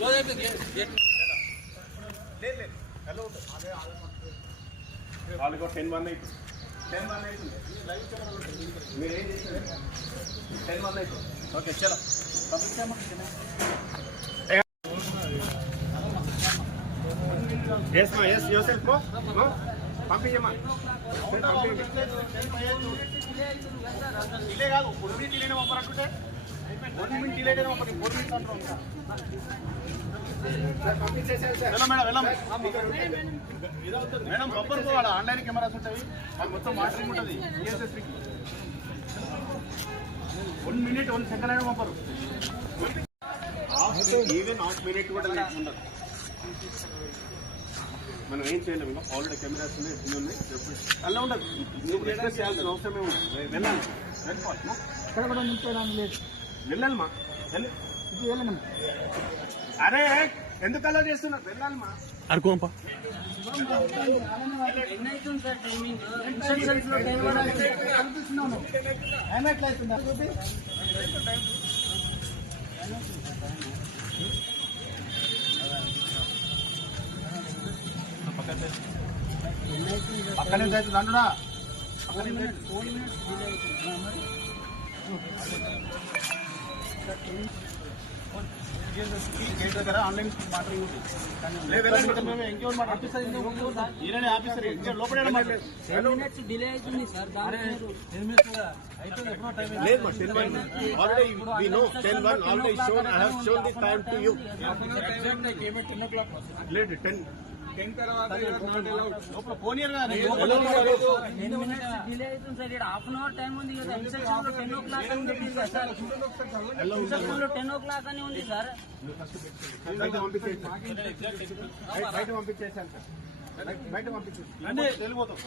వాళ్ళకి 10-1 అవుతుంది. 10-1 అవుతుంది. మీరు ఏం చేస్తారు? 10-1 అవుతుంది. ఓకే చలో పంపించామా? ఎస్ మా ఎస్ యోసెల్ఫ్ పంపించమ్మా. డిలే కాదు, 1 minute డిలేనే పంపరాకుంటే 1 minute డిలేనే పంపండి. 4 minutes అంటారు. మేడం బొబ్బర్ పోవాలా? ఆన్లైన్ కెమెరాస్ ఉంటాయి, అది మొత్తం మానిటరింగ్ ఉంటుంది. ఈఎస్ఎస్పీకి 1 minute 1 second అయినా పంపరు. ఈవెన్ 1 minute కూడా ఉండదు. మనం ఏం చేయలేము. ఇంకా ఆల్రెడీ కెమెరాస్ ఉన్నాయి, అలా ఉండదు. నువ్వు రిక్వెస్ట్ చేయాల్సిన అవసరమే ఉంది. వెళ్ళాలి, వెళ్ళాలిమా. అరే ఎందుకు అలా చేస్తున్నారు? వెళ్ళాలిమా. అడుకోంపా. పక్కనే అవుతుంది అంటున్నా. గేట్ దగ్గర ఆన్లైన్ మాట్లాడి ఈయన ఆఫీసర్ లోపల డిలే అవుతుంది సార్. లేదు 10 తర్వాత లోపల పోనీయర్ డిలే అవుతుంది సార్. 1/2 hour టైం ఉంది కదా. 10 o'clock అని పెట్టింది కదా సార్. 10 o'clock అని ఉంది సార్. బయట పంపించేసాను సార్. బయట పంపించేసి వెళ్ళిపోతాం.